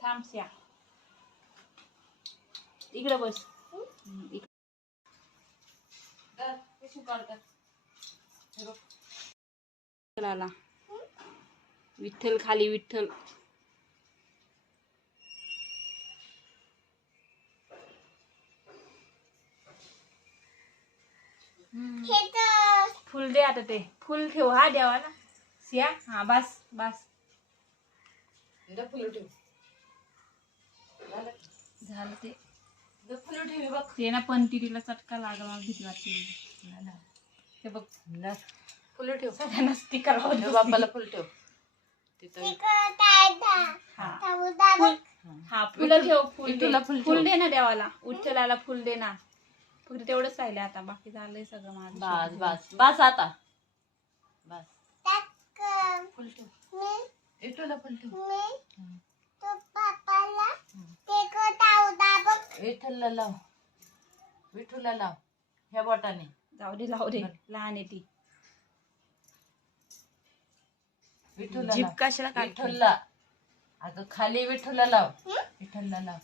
थांबस्या इकडे बस. आला विठ्ठल खाली विठ्ठल. फुल दे आता. ते फुल ठेव हा देवाला. सिया हा बस बस फुलं ठेव. झालं ते. फुलं ठेव बघ. ते ना पंतीला चटका लागला भीती वाटते. ते बघ फुलं ठेव. सगळ्यांना स्टिकर बाप्पाला फुल ठेव तिथं. हा फुलं ठेव. विठ्ठलला फुल फुल दे ना देवाला. विठ्ठलाला फुल दे ना. फक्त तेवढंच राहिलं आता. बाकी झालंय सगळं माझं. बस बस बस आता बस. फुल ठेव. विठ्ठलला फुल ठेव. विठ्ठलला लाव. विठ्ठलला लाव ह्या बोटाने. जाऊ दे लावू दे. लहान आहे ती. विठ्ठलला जीभ लाव. कशाला काढते? विठ्ठलला. अगं खाली विठ्ठलला लाव. विठ्ठलला लाव.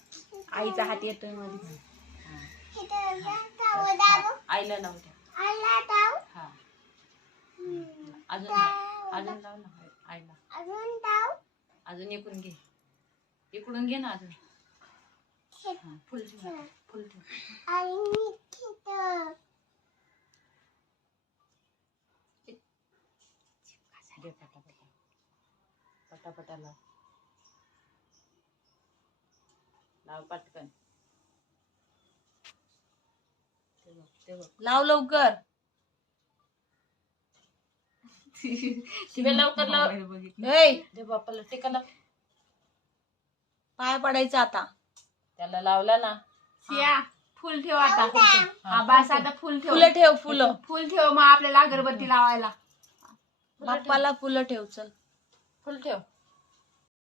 आईचा हात येतोय मध्ये. आईला लाव द्या. हा अजून अजून लाव ना आईला. अजून इकडून घे. इकडून घे ना अजून. हा फुल ठेव. फुल ठेव. घे पटापटा. पटापटा लाव. लाव पटकन. ते बघ लाव लवकर. लवकर लाव. दे बाप्पाला टिका लाव. पाय पडायचं आता. त्याला लावला ना. सिया फुल ठेव आता. हा बस आता फुल ठेव. फुलं ठेव. फुलं फुल ठेव. मग आपल्याला अगरबत्ती लावायला. बाप्पाला फुलं ठेव. चल फुल ठेव.